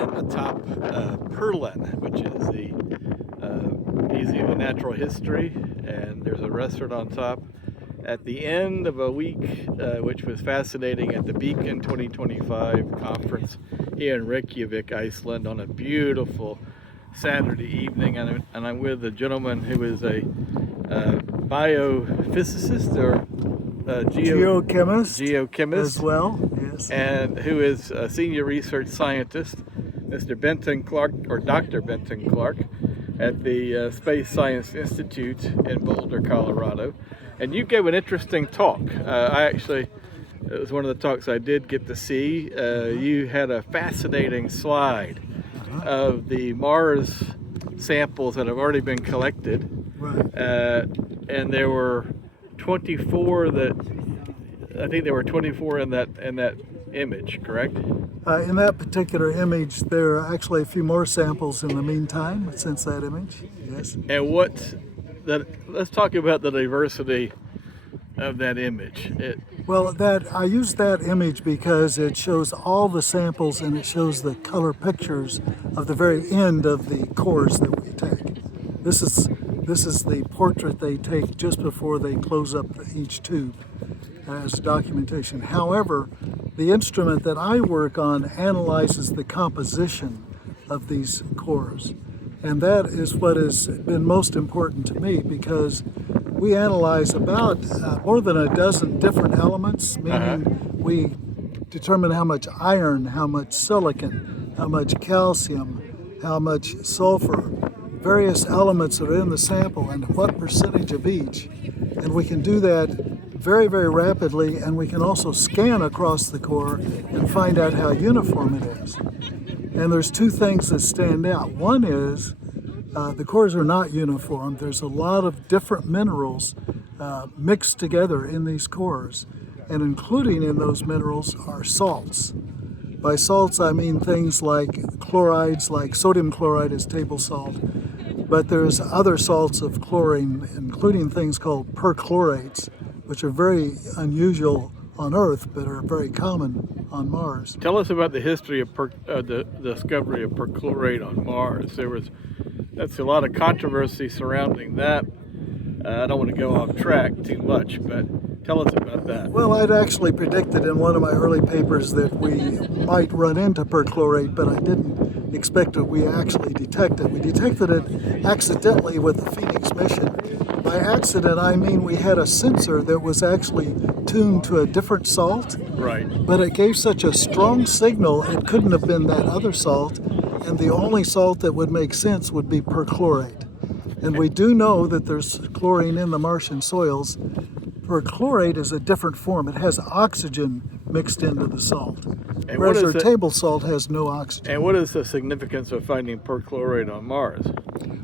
am atop Perlin, which is the Museum of Natural History, and there's a restaurant on top. At the end of a week, which was fascinating, at the Beacon 2025 conference here in Reykjavik, Iceland, on a beautiful Saturday evening, and I'm with a gentleman who is a biophysicist or geochemist as well, yes, and who is a senior research scientist, Mr. Benton Clark, or Dr. Benton Clark, at the Space Science Institute in Boulder, Colorado. And you gave an interesting talk. It was one of the talks I did get to see. You had a fascinating slide of the Mars samples that have already been collected. right. And there were 24 in that image, correct? In that particular image, there are actually a few more samples in the meantime since that image, yes. And let's talk about the diversity of that image. I use that image because it shows all the samples and it shows the color pictures of the very end of the cores that we take. This is the portrait they take just before they close up each tube as documentation. However, the instrument that I work on analyzes the composition of these cores. And that is what has been most important to me, because we analyze about more than a dozen different elements, meaning we determine how much iron, how much silicon, how much calcium, how much sulfur, various elements are in the sample and what percentage of each. And we can do that very, very rapidly, and we can also scan across the core and find out how uniform it is. And there's two things that stand out. One is the cores are not uniform. There's a lot of different minerals mixed together in these cores, and including in those minerals are salts. By salts, I mean things like chlorides, like sodium chloride is table salt, but there's other salts of chlorine, including things called perchlorates, which are very unusual on Earth, but are very common on Mars. Tell us about the history of the discovery of perchlorate on Mars. That's a lot of controversy surrounding that. I don't want to go off track too much, but tell us about that. Well, I'd actually predicted in one of my early papers that we might run into perchlorate, but I didn't expect that we actually detect it. We detected it accidentally with the Phoenix mission. By accident, I mean we had a sensor that was actually tuned to a different salt. Right. But it gave such a strong signal, it couldn't have been that other salt, and the only salt that would make sense would be perchlorate. And we do know that there's chlorine in the Martian soils. Perchlorate is a different form. It has oxygen mixed into the salt, whereas our table salt has no oxygen. And what is the significance of finding perchlorate on Mars?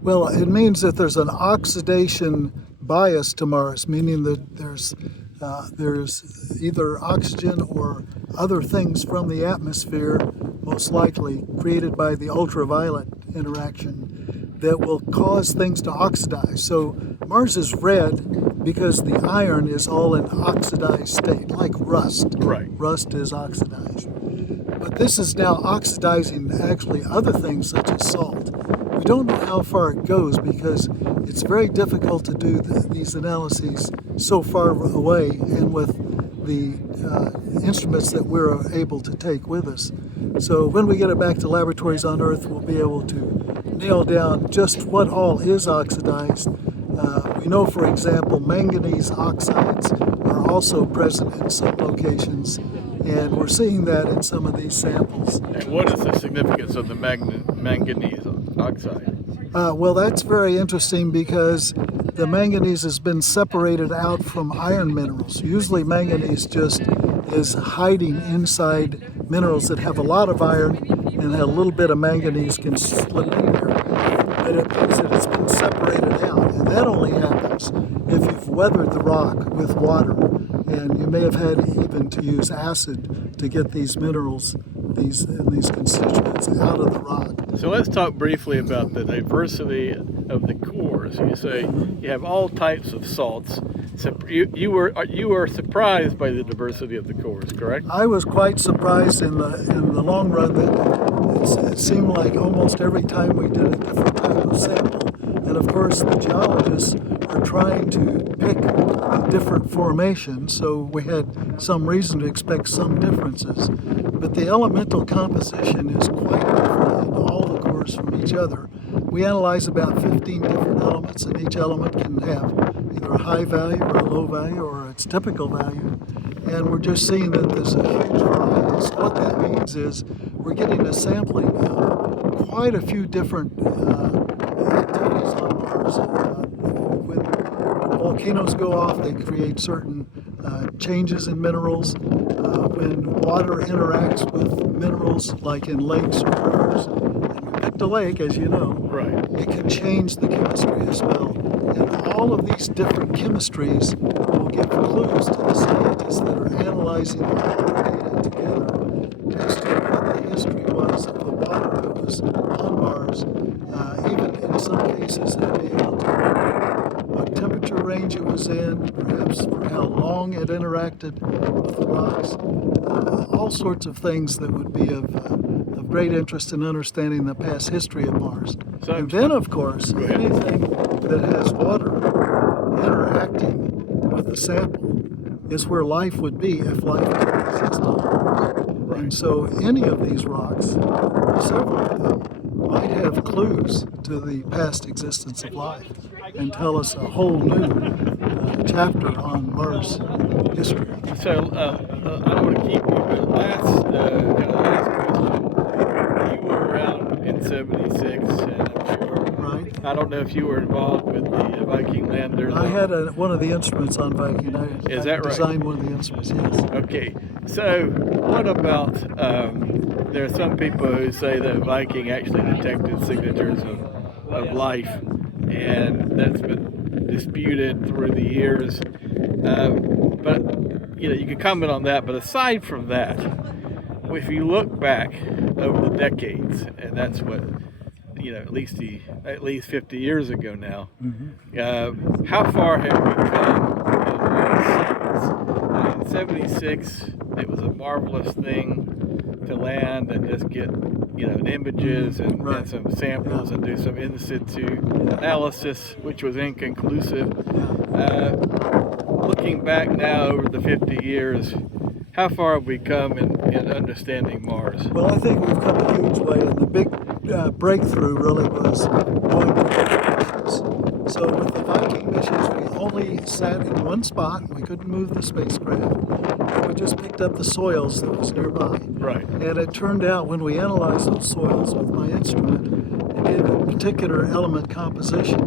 Well, it means that there's an oxidation bias to Mars, meaning that there's either oxygen or other things from the atmosphere, most likely created by the ultraviolet interaction, that will cause things to oxidize. So Mars is red because the iron is all in oxidized state, like rust. Right. Rust is oxidized. But this is now oxidizing actually other things such as salt. We don't know how far it goes because it's very difficult to do these analyses so far away and with the instruments that we're able to take with us. So when we get it back to laboratories on Earth, we'll be able to nail down just what all is oxidized. We know, for example, manganese oxides are also present in some locations, and we're seeing that in some of these samples. And what is the significance of the manganese oxide? Well, that's very interesting because the manganese has been separated out from iron minerals. Usually manganese just is hiding inside minerals that have a lot of iron, and a little bit of manganese can slip in there. But it means that it's been separated out, and that only happens if you've weathered the rock with water, and you may have had even to use acid to get these minerals, these constituents out of the rock. So let's talk briefly about the diversity of the cores. You say you have all types of salts. So you were surprised by the diversity of the cores, correct? I was quite surprised in the long run that it seemed like almost every time we did a different type of sample. And of course, the geologists are trying to pick a different formation, so we had some reason to expect some differences. But the elemental composition is quite different in all the cores from each other. We analyze about 15 different elements, and each element can have either a high value or a low value or its typical value. And we're just seeing that there's a huge variety. So what that means is we're getting a sampling of quite a few different activities on Mars. When volcanoes go off, they create certain changes in minerals. When water interacts with minerals, like in lakes or rivers, and we picked a lake, as you know, Right. it can change the chemistry as well. And all of these different chemistries will give clues to the scientists that are analyzing all the data together as to what the history was of the water that was on Mars. Even in some cases, they'll be able to remember what temperature range it was in, perhaps for how long it interacted with the rocks. All sorts of things that would be of great interest in understanding the past history of Mars. So- And then, of course, Go ahead. anything that has water interacting with the sample is where life would be if life could exist on Mars. And so any of these rocks, or several of them, might have clues to the past existence of life and tell us a whole new chapter on Mars history. So I don't want to keep you, but last question. You were around in '76, and I'm sure. Right? I don't know if you were involved with the Viking landers. I had one of the instruments on Viking. Is I that right? designed one of the instruments, yes. Okay, so what about, there are some people who say that Viking actually detected signatures of life, and that's been disputed through the years. But, you can comment on that, but aside from that, if you look back over the decades, and that's what, at least 50 years ago now, how far have we come in science? In '76, it was a marvelous thing to land and just get, images and, Right. and some samples and do some in situ analysis, which was inconclusive. Looking back now over the 50 years, how far have we come in understanding Mars? Well, I think we've come a huge way, and the big breakthrough really was going to Viking missions. So with the Viking missions, we only sat in one spot. We couldn't move the spacecraft. And we just picked up the soils that was nearby. Right. And it turned out when we analyzed those soils with my instrument, it gave a particular element composition.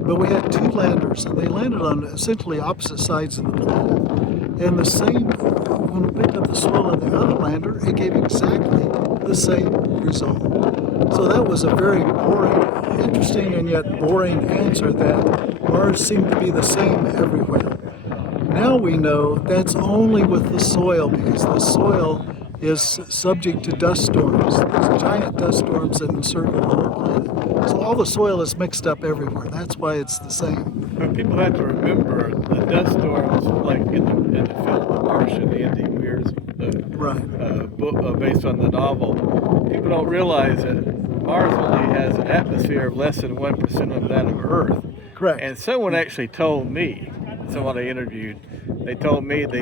But we had two landers, and they landed on essentially opposite sides of the planet. And the same, when we picked up the soil on the other lander, it gave exactly the same result. So that was a very boring, interesting and yet boring answer that Mars seemed to be the same everywhere. Now we know that's only with the soil, because the soil is subject to dust storms, these giant dust storms that encircle the whole planet. So all the soil is mixed up everywhere. That's why it's the same. But people have to remember the dust storms, like in the film The Martian, Andy Weir's Right. book based on the novel. People don't realize that Mars only has an atmosphere of less than 1% of that of Earth. Correct. And someone actually told me, someone I interviewed, they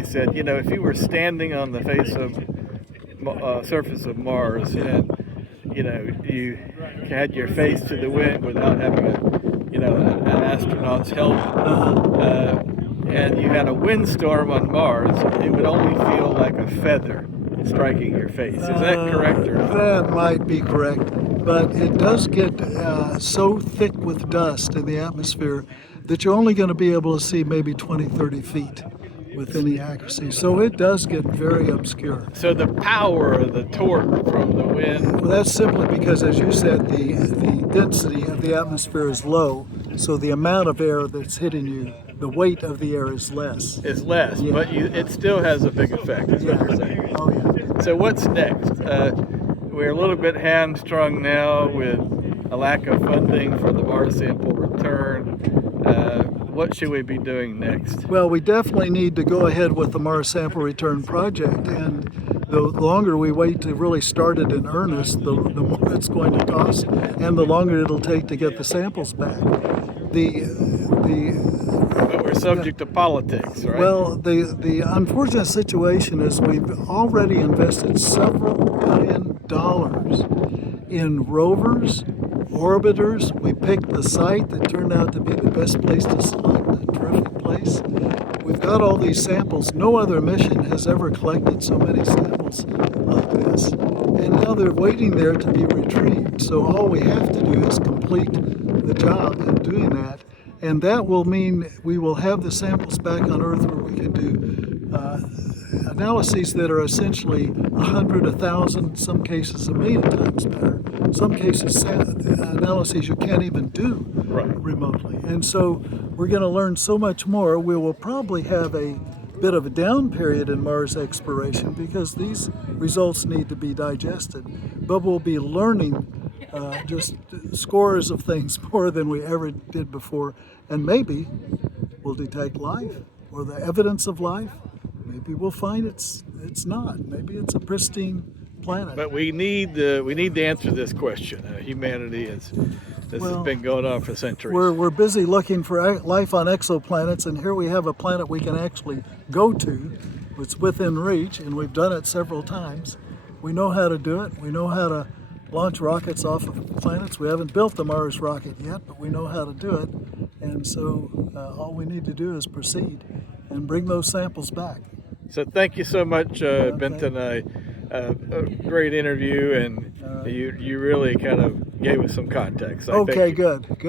said, if you were standing on the surface of Mars and, you had your face to the wind without having an astronaut's helmet, and you had a windstorm on Mars, it would only feel like a feather striking your face. Is that correct? Or That might be correct, but it does get so thick with dust in the atmosphere that you're only going to be able to see maybe 20, 30 feet with any accuracy. So it does get very obscure. So the power, the torque from the wind. Well, that's simply because, as you said, the density of the atmosphere is low, so the amount of air that's hitting you, the weight of the air is less. Is less, Yeah. but it still has a big effect, is what you're saying. Oh, yeah. So what's next? We're a little bit hamstrung now with a lack of funding for the Mars sample return. What should we be doing next? Well, we definitely need to go ahead with the Mars sample return project, and The longer we wait to really start it in earnest, the more it's going to cost, and the longer it'll take to get the samples back. But we're subject to politics, right? Well, the unfortunate situation is we've already invested several $billion in rovers, orbiters. We picked the site that turned out to be the best place to select, a terrific place. We've got all these samples. No other mission has ever collected so many samples like this. And now they're waiting there to be retrieved. So all we have to do is complete the job of doing that. And that will mean we will have the samples back on Earth where we can do analyses that are essentially 100, 1,000, some cases 1,000,000 times better. Some cases analyses you can't even do remotely. And so we're going to learn so much more. We will probably have a bit of a down period in Mars exploration because these results need to be digested. But we'll be learning just scores of things more than we ever did before. And maybe we'll detect life or the evidence of life. Maybe we'll find it's not. Maybe it's a pristine planet. But we need to answer this question. Humanity has been going on for centuries. We're busy looking for life on exoplanets, and here we have a planet we can actually go to. It's within reach, and we've done it several times. We know how to do it. We know how to launch rockets off of planets. We haven't built the Mars rocket yet, but we know how to do it. And so all we need to do is proceed and bring those samples back. So thank you so much, Benton. A great interview, and you really kind of gave us some context. Okay, good.